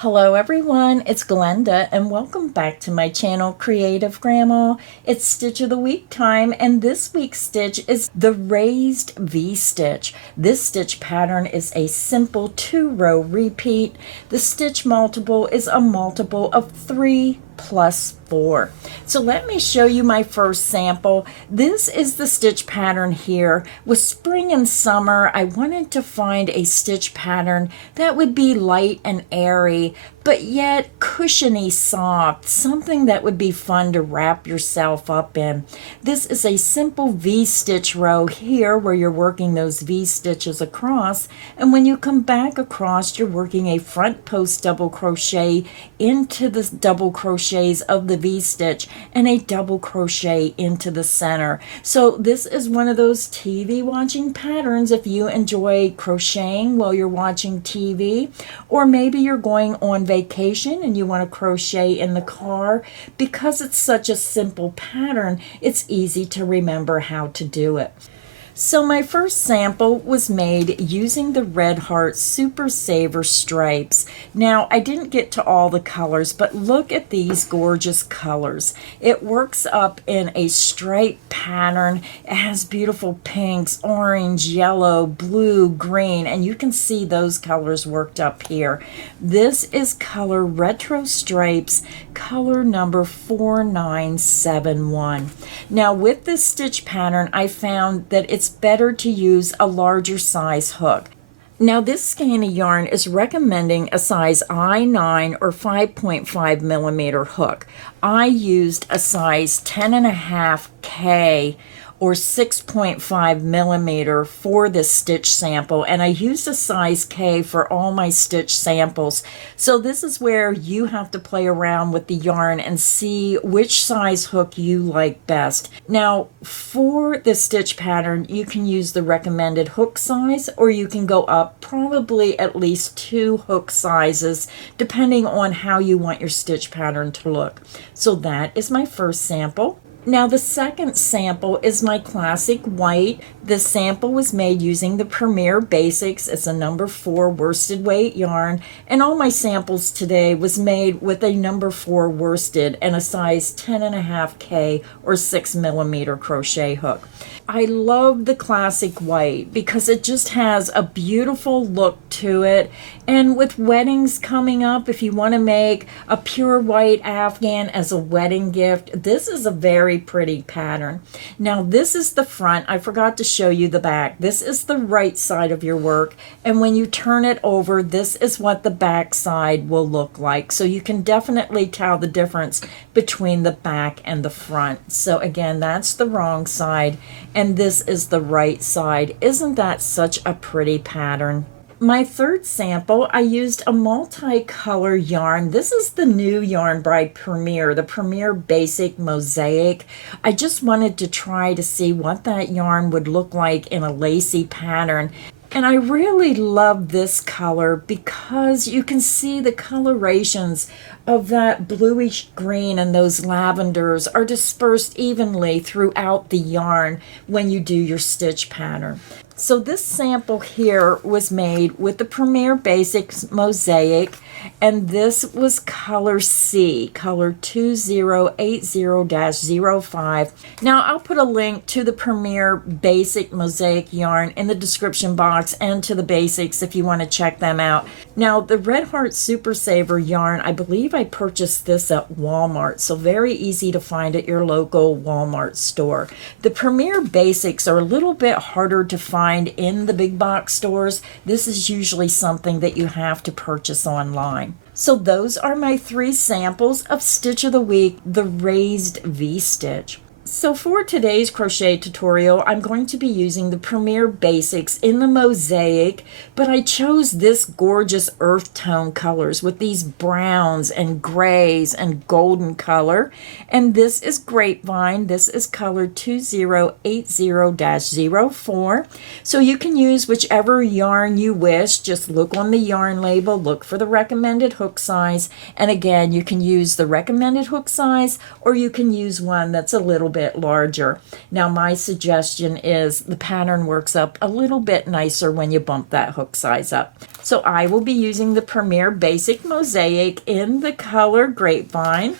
Hello everyone, it's Glenda and welcome back to my channel Creative Grandma. It's Stitch of the Week time and this week's stitch is the raised V-stitch. This stitch pattern is a simple 2-row repeat. The stitch multiple is a multiple of 3 plus 4. So let me show you my first sample. This is the stitch pattern here. With spring and summer, I wanted to find a stitch pattern that would be light and airy, but yet cushiony soft, something that would be fun to wrap yourself up in. This is a simple V-stitch row here where you're working those V-stitches across, and when you come back across, you're working a front post double crochet into the double crochets of the V-stitch and a double crochet into the center. So this is one of those TV watching patterns if you enjoy crocheting while you're watching TV, or maybe you're going on vacation and you want to crochet in the car. Because it's such a simple pattern, it's easy to remember how to do it. So my first sample was made using the Red Heart Super Saver stripes. Now I didn't get to all the colors, but look at these gorgeous colors. It works up in a stripe pattern. It has beautiful pinks, orange, yellow, blue, green, and you can see those colors worked up here. This is color Retro Stripes, color number 4971. Now with this stitch pattern, I found that it's better to use a larger size hook. Now this skein of yarn is recommending a size I9 or 5.5 millimeter hook. I used a size 10.5K or 6.5 millimeter for this stitch sample, and I used a size K for all my stitch samples. So this is where you have to play around with the yarn and see which size hook you like best. Now for the stitch pattern, you can use the recommended hook size, or you can go up probably at least 2 hook sizes depending on how you want your stitch pattern to look. So that is my first sample. Now the second sample is my classic white. This sample was made using the Premier Basics. It's a number 4 worsted weight yarn, and all my samples today was made with a number 4 worsted and a size 10.5K or 6 millimeter crochet hook. I love the classic white because it just has a beautiful look to it, and with weddings coming up, if you want to make a pure white Afghan as a wedding gift, this is a very pretty pattern. Now this is the front. I forgot to show you the back. This is the right side of your work, and when you turn it over, this is what the back side will look like. So you can definitely tell the difference between the back and the front. So again, that's the wrong side, and this is the right side. Isn't that such a pretty pattern? My third sample, I used a multi-color yarn. This is the new yarn by Premier, the Premier Basic Mosaic. I just wanted to try to see what that yarn would look like in a lacy pattern. And I really love this color because you can see the colorations of that bluish green and those lavenders are dispersed evenly throughout the yarn when you do your stitch pattern. So this sample here was made with the Premier Basics Mosaic, and this was color C, color 2080-05. Now I'll put a link to the Premier Basic Mosaic yarn in the description box and to the basics if you want to check them out. Now the Red Heart Super Saver yarn, I believe I purchased this at Walmart, so very easy to find at your local Walmart store. The Premier Basics are a little bit harder to find in the big box stores. This is usually something that you have to purchase online. So those are my 3 samples of Stitch of the Week, the raised V-stitch. So for today's crochet tutorial, I'm going to be using the Premier Basics in the Mosaic, but I chose this gorgeous earth tone colors with these browns and grays and golden color. And this is Grapevine. This is color 2080-04. So you can use whichever yarn you wish. Just look on the yarn label, look for the recommended hook size. And again, you can use the recommended hook size, or you can use one that's a little bit bit larger. Now my suggestion is the pattern works up a little bit nicer when you bump that hook size up. So I will be using the Premier Basic Mosaic in the color Grapevine,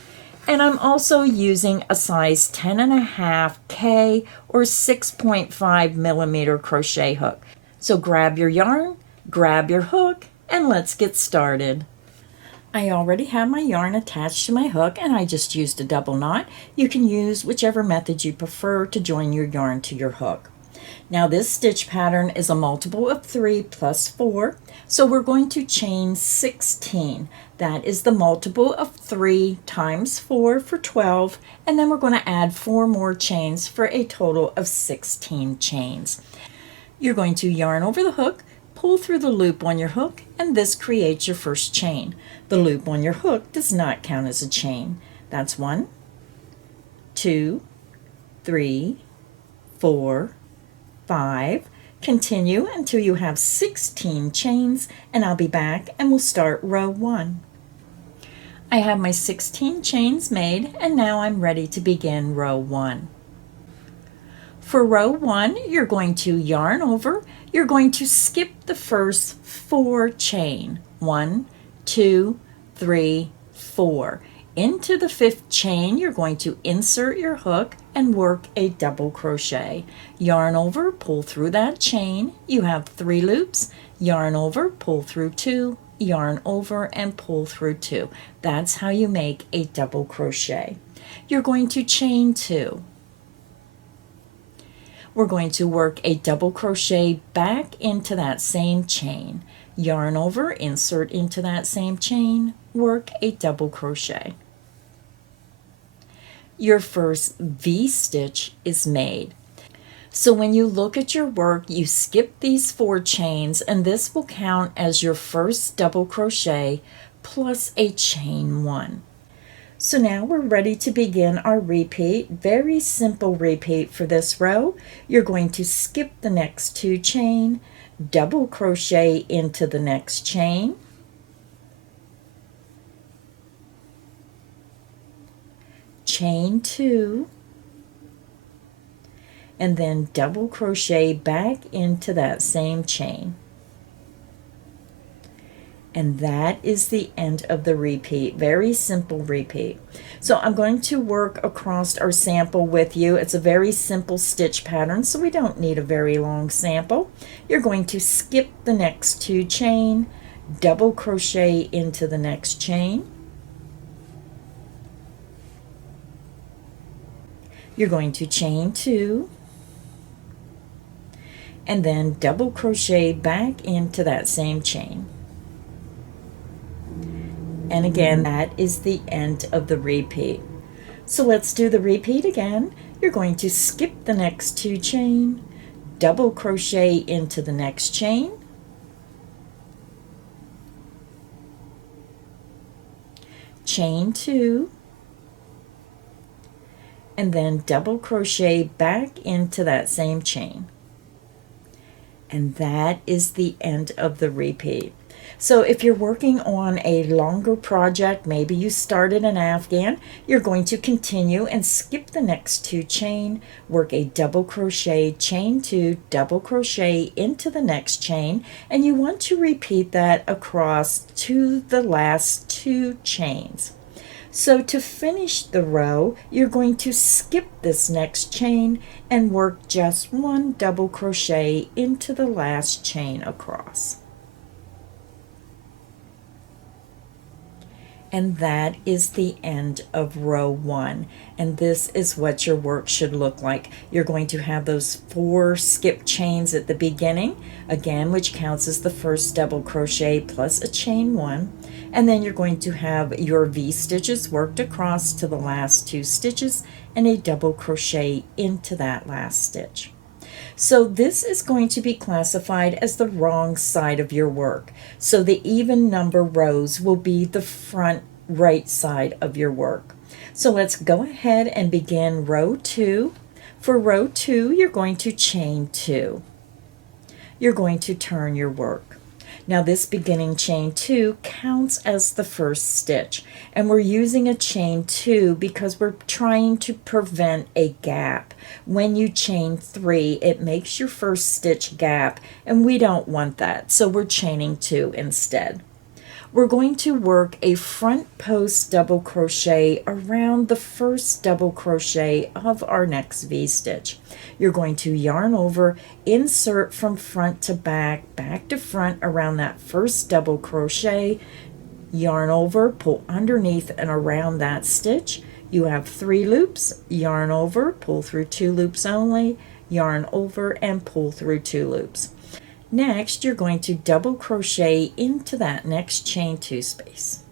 and I'm also using a size 10.5 K or 6.5 millimeter crochet hook. So grab your yarn, grab your hook, and let's get started. I already have my yarn attached to my hook and I just used a double knot. You can use whichever method you prefer to join your yarn to your hook. Now this stitch pattern is a multiple of 3 plus 4, so we're going to chain 16. That is the multiple of 3 times 4 for 12, and then we're going to add 4 more chains for a total of 16 chains. You're going to yarn over the hook, pull through the loop on your hook, and this creates your first chain. The loop on your hook does not count as a chain. That's 1, 2, 3, 4, 5. Continue until you have 16 chains, and I'll be back and we'll start row 1. I have my 16 chains made, and now I'm ready to begin row 1. For row 1, you're going to yarn over. You're going to skip the first 4 chain. 1, 2, 3, 4. Into the 5th chain, you're going to insert your hook and work a double crochet. Yarn over, pull through that chain. You have 3 loops. Yarn over, pull through 2, yarn over, and pull through 2. That's how you make a double crochet. You're going to chain 2. We're going to work a double crochet back into that same chain. Yarn over, insert into that same chain, work a double crochet. Your first V-stitch is made. So when you look at your work, you skip these 4 chains, and this will count as your first double crochet plus a chain 1. So now we're ready to begin our repeat. Very simple repeat for this row. You're going to skip the next 2 chain, double crochet into the next chain, chain 2, and then double crochet back into that same chain. And that is the end of the repeat. Very simple repeat. So I'm going to work across our sample with you. It's a very simple stitch pattern, so we don't need a very long sample. You're going to skip the next 2 chain, double crochet into the next chain. You're going to chain 2, and then double crochet back into that same chain. And again, that is the end of the repeat. So let's do the repeat again. You're going to skip the next 2 chain, double crochet into the next chain, chain 2, and then double crochet back into that same chain. And that is the end of the repeat. So if you're working on a longer project, maybe you started an afghan, you're going to continue and skip the next 2 chain, work a double crochet, chain 2, double crochet into the next chain, and you want to repeat that across to the last 2 chains. So to finish the row, you're going to skip this next chain and work just 1 double crochet into the last chain across. And that is the end of row 1. And this is what your work should look like. You're going to have those 4 skip chains at the beginning, again, which counts as the first double crochet plus a chain 1. And then you're going to have your V stitches worked across to the last 2 stitches and a double crochet into that last stitch. So this is going to be classified as the wrong side of your work. So the even number rows will be the front right side of your work. So let's go ahead and begin row 2. For row 2, you're going to chain 2. You're going to turn your work. Now this beginning chain 2 counts as the first stitch, and we're using a chain 2 because we're trying to prevent a gap. When you chain 3, it makes your first stitch gap, and we don't want that, so we're chaining 2 instead. We're going to work a front post double crochet around the first double crochet of our next V-stitch. You're going to yarn over, insert from front to back, back to front around that first double crochet, yarn over, pull underneath and around that stitch. You have 3 loops, yarn over, pull through 2 loops only, yarn over and pull through 2 loops. Next, you're going to double crochet into that next chain 2 space.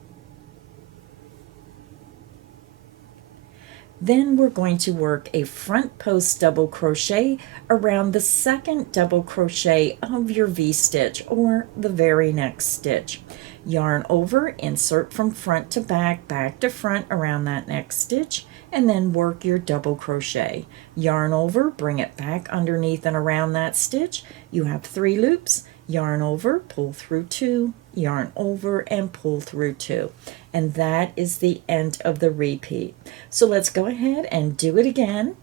Then we're going to work a front post double crochet around the second double crochet of your V-stitch or the very next stitch. Yarn over, insert from front to back, back to front around that next stitch, and then work your double crochet. Yarn over, bring it back underneath and around that stitch. You have 3 loops, yarn over, pull through 2, yarn over and pull through 2. And that is the end of the repeat. So let's go ahead and do it again.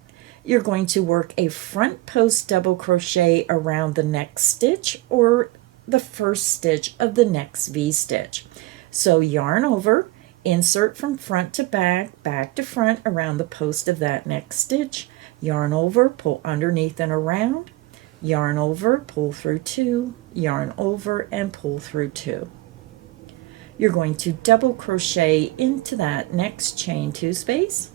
You're going to work a front post double crochet around the next stitch or the first stitch of the next V-stitch. So yarn over, insert from front to back, back to front around the post of that next stitch, yarn over, pull underneath and around, yarn over, pull through 2, yarn over and pull through 2. You're going to double crochet into that next chain 2 space,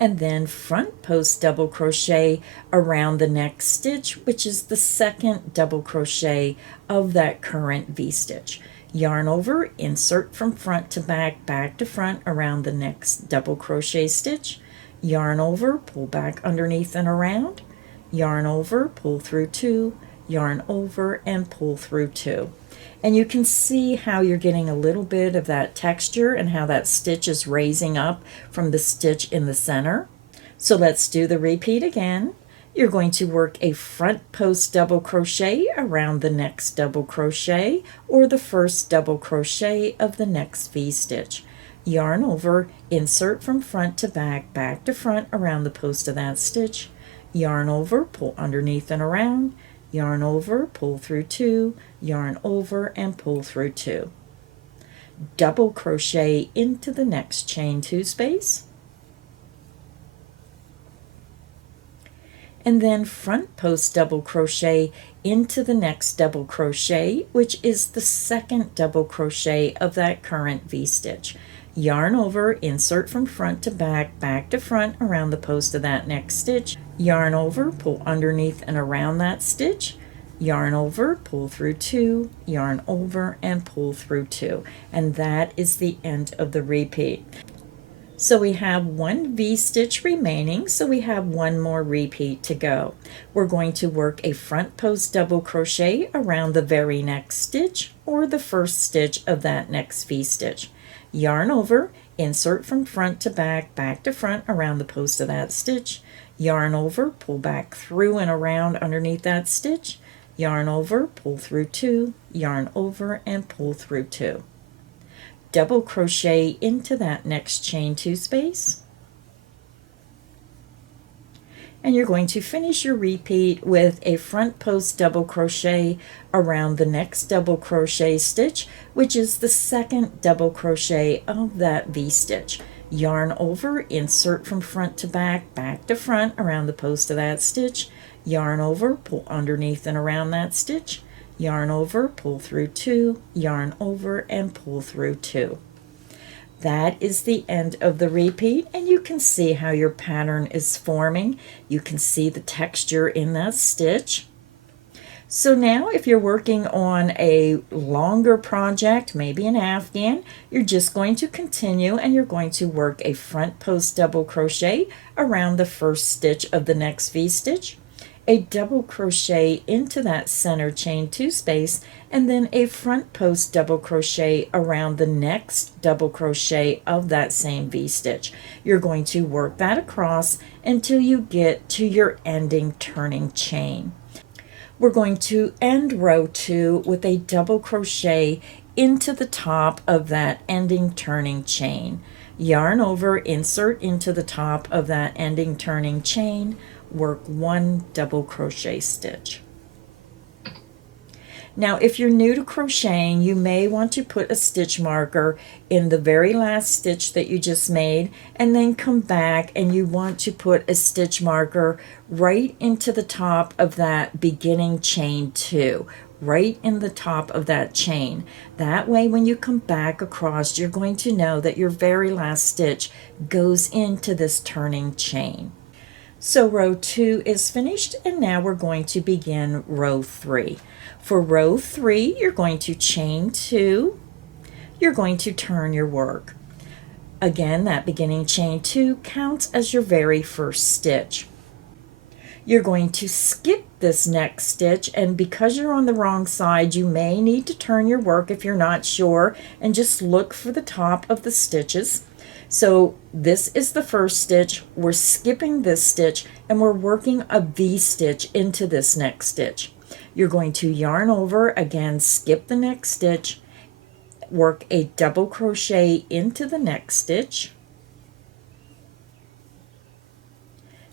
and then front post double crochet around the next stitch, which is the second double crochet of that current V-stitch. Yarn over, insert from front to back, back to front around the next double crochet stitch, yarn over, pull back underneath and around, yarn over, pull through 2, yarn over and pull through 2. And you can see how you're getting a little bit of that texture and how that stitch is raising up from the stitch in the center. So let's do the repeat again. You're going to work a front post double crochet around the next double crochet or the first double crochet of the next V-stitch. Yarn over, insert from front to back, back to front around the post of that stitch, yarn over, pull underneath and around, yarn over, pull through 2, yarn over and pull through 2. Double crochet into the next chain 2 space, and then front post double crochet into the next double crochet, which is the second double crochet of that current V-stitch. Yarn over, insert from front to back, back to front around the post of that next stitch, yarn over, pull underneath and around that stitch, yarn over, pull through 2, yarn over and pull through 2. And that is the end of the repeat. So we have 1 V-stitch remaining, so we have 1 more repeat to go. We're going to work a front post double crochet around the very next stitch or the first stitch of that next V-stitch. Yarn over, insert from front to back, back to front around the post of that stitch, yarn over, pull back through and around underneath that stitch, yarn over, pull through 2, yarn over and pull through 2. Double crochet into that next chain 2 space, and you're going to finish your repeat with a front post double crochet around the next double crochet stitch, which is the second double crochet of that V-stitch. Yarn over, insert from front to back, back to front around the post of that stitch, yarn over, pull underneath and around that stitch, yarn over, pull through 2, yarn over and pull through 2. That is the end of the repeat, and you can see how your pattern is forming. You can see the texture in that stitch. So now if you're working on a longer project, maybe an afghan, you're just going to continue and you're going to work a front post double crochet around the first stitch of the next V-stitch, a double crochet into that center chain 2 space, and then a front post double crochet around the next double crochet of that same V-stitch. You're going to work that across until you get to your ending turning chain. We're going to end row 2 with a double crochet into the top of that ending turning chain. Yarn over, insert into the top of that ending turning chain, work 1 double crochet stitch. Now, if you're new to crocheting, you may want to put a stitch marker in the very last stitch that you just made, and then come back and you want to put a stitch marker right into the top of that beginning chain 2, right in the top of that chain. That way, when you come back across, you're going to know that your very last stitch goes into this turning chain. So row 2 is finished, and now we're going to begin row 3. For row 3, you're going to chain 2, you're going to turn your work. Again, that beginning chain 2 counts as your very first stitch. You're going to skip this next stitch, and because you're on the wrong side, you may need to turn your work if you're not sure, and just look for the top of the stitches. So this is the first stitch, we're skipping this stitch, and we're working a V-stitch into this next stitch. You're going to yarn over, again, skip the next stitch, work a double crochet into the next stitch,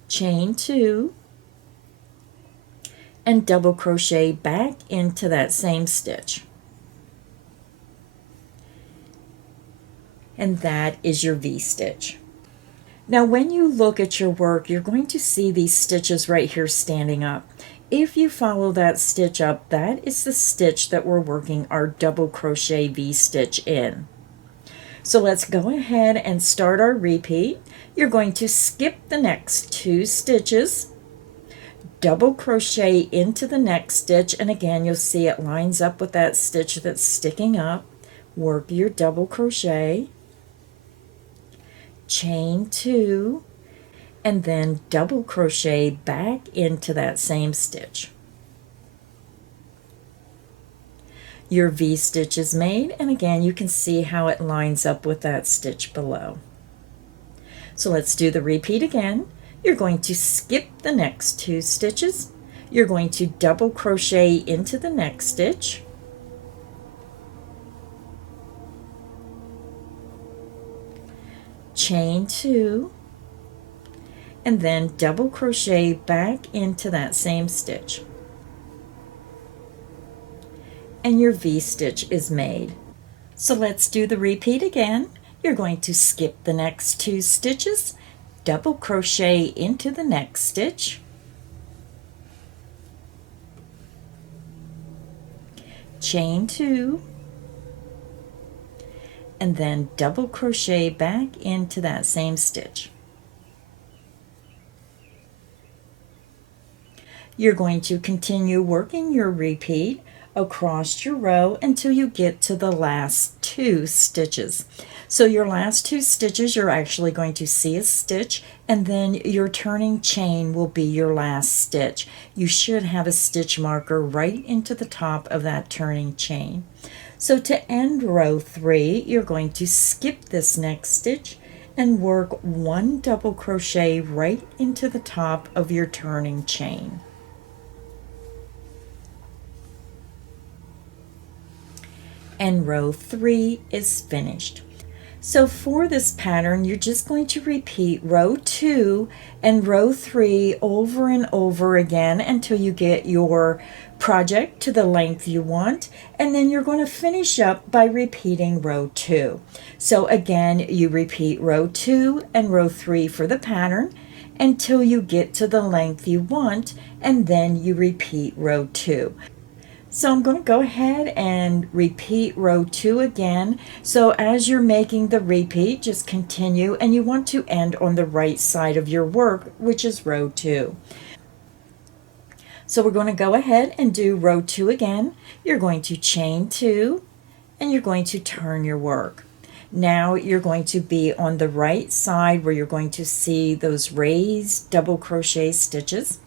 chain 2, and double crochet back into that same stitch. And that is your V-stitch. Now when you look at your work, you're going to see these stitches right here standing up. If you follow that stitch up, that is the stitch that we're working our double crochet V-stitch in. So let's go ahead and start our repeat. You're going to skip the next 2 stitches, double crochet into the next stitch, and again you'll see it lines up with that stitch that's sticking up. Work your double crochet, chain 2, and then double crochet back into that same stitch. Your V-stitch is made, and again you can see how it lines up with that stitch below. So let's do the repeat again. You're going to skip the next 2 stitches, you're going to double crochet into the next stitch, chain 2, and then double crochet back into that same stitch, and your V-stitch is made. So let's do the repeat again. You're going to skip the next 2 stitches, double crochet into the next stitch, chain 2, and then double crochet back into that same stitch. You're going to continue working your repeat across your row until you get to the last 2 stitches. So your last 2 stitches, you're actually going to see a stitch, and then your turning chain will be your last stitch. You should have a stitch marker right into the top of that turning chain. So to end row 3, you're going to skip this next stitch and work 1 double crochet right into the top of your turning chain. And row 3 is finished. So for this pattern, you're just going to repeat row 2 and row 3 over and over again until you get your project to the length you want, and then you're going to finish up by repeating row 2. So again, you repeat row 2 and row 3 for the pattern until you get to the length you want, and then you repeat row 2. So I'm going to go ahead and repeat row 2 again. So as you're making the repeat, just continue, and you want to end on the right side of your work, which is row 2. So we're going to go ahead and do row 2 again. You're going to chain 2, and you're going to turn your work. Now you're going to be on the right side where you're going to see those raised double crochet stitches.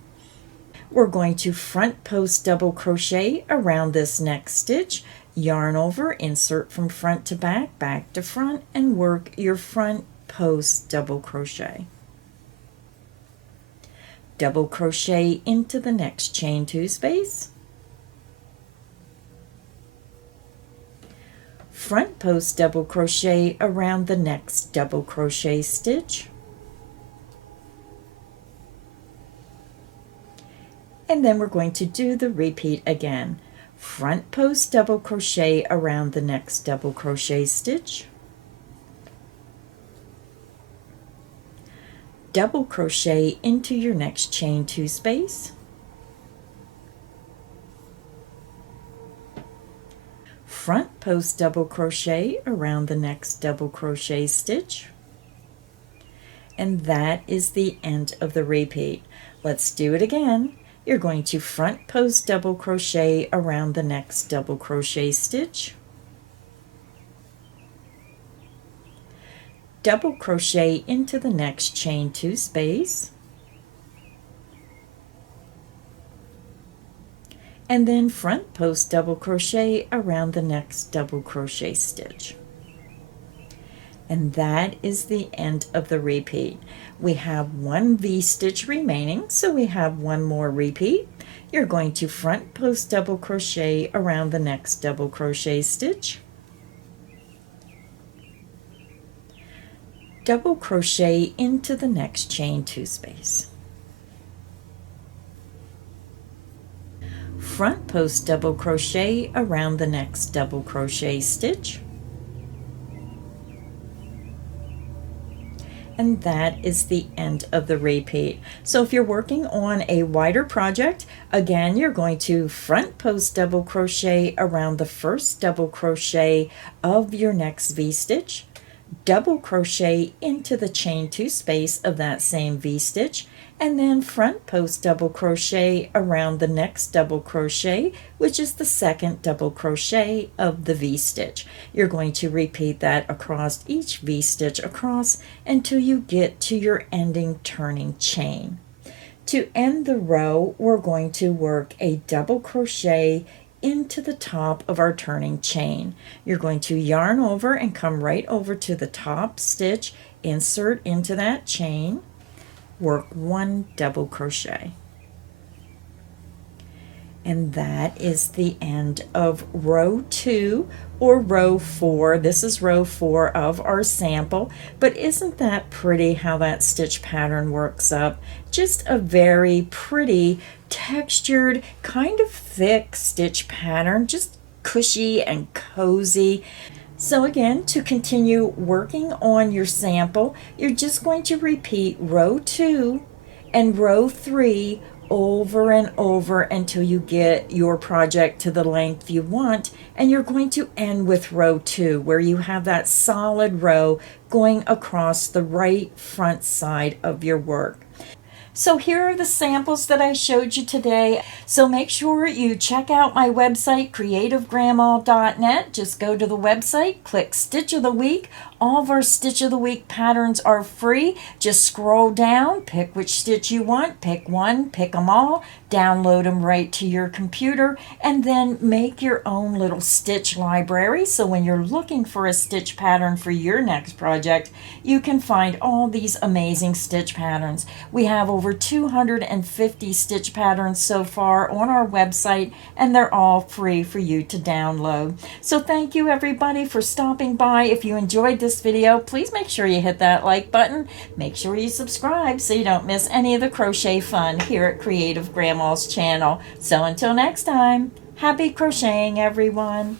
We're going to front post double crochet around this next stitch, yarn over, insert from front to back, back to front, and work your front post double crochet. double crochet into the next chain 2 space, front post double crochet around the next double crochet stitch, and then we're going to do the repeat again. Front post double crochet around the next double crochet stitch, double crochet into your next chain 2 space, front post double crochet around the next double crochet stitch, and that is the end of the repeat. Let's do it again. You're going to front post double crochet around the next double crochet stitch, double crochet into the next chain 2 space, and then front post double crochet around the next double crochet stitch. And that is the end of the repeat. We have 1 V-stitch remaining, so we have 1 more repeat. You're going to front post double crochet around the next double crochet stitch, double crochet into the next chain 2 space, front post double crochet around the next double crochet stitch, and that is the end of the repeat. So if you're working on a wider project, again, you're going to front post double crochet around the first double crochet of your next V-stitch, double crochet into the chain 2 space of that same V-stitch, and then front post double crochet around the next double crochet, which is the second double crochet of the V-stitch. You're going to repeat that across each V-stitch across until you get to your ending turning chain. To end the row, we're going to work a double crochet into the top of our turning chain. You're going to yarn over and come right over to the top stitch, insert into that chain, work 1 double crochet, and that is the end of row 2 or row 4. This is row 4 of our sample, but isn't that pretty how that stitch pattern works up? Just a very pretty textured, kind of thick stitch pattern, just cushy and cozy. So again, to continue working on your sample, you're just going to repeat row 2 and row 3 over and over until you get your project to the length you want, and you're going to end with row 2 where you have that solid row going across the right front side of your work. So here are the samples that I showed you today. So make sure you check out my website, creativegrandma.net. Just go to the website, click Stitch of the Week. All of our Stitch of the Week patterns are free. Just scroll down, pick which stitch you want, pick one, pick them all, download them right to your computer, and then make your own little stitch library. So when you're looking for a stitch pattern for your next project, you can find all these amazing stitch patterns. We have over 250 stitch patterns so far on our website, and they're all free for you to download. So thank you everybody for stopping by. If you enjoyed this video, please make sure you hit that like button. Make sure you subscribe so you don't miss any of the crochet fun here at Creative Grandma's channel. So until next time, happy crocheting everyone.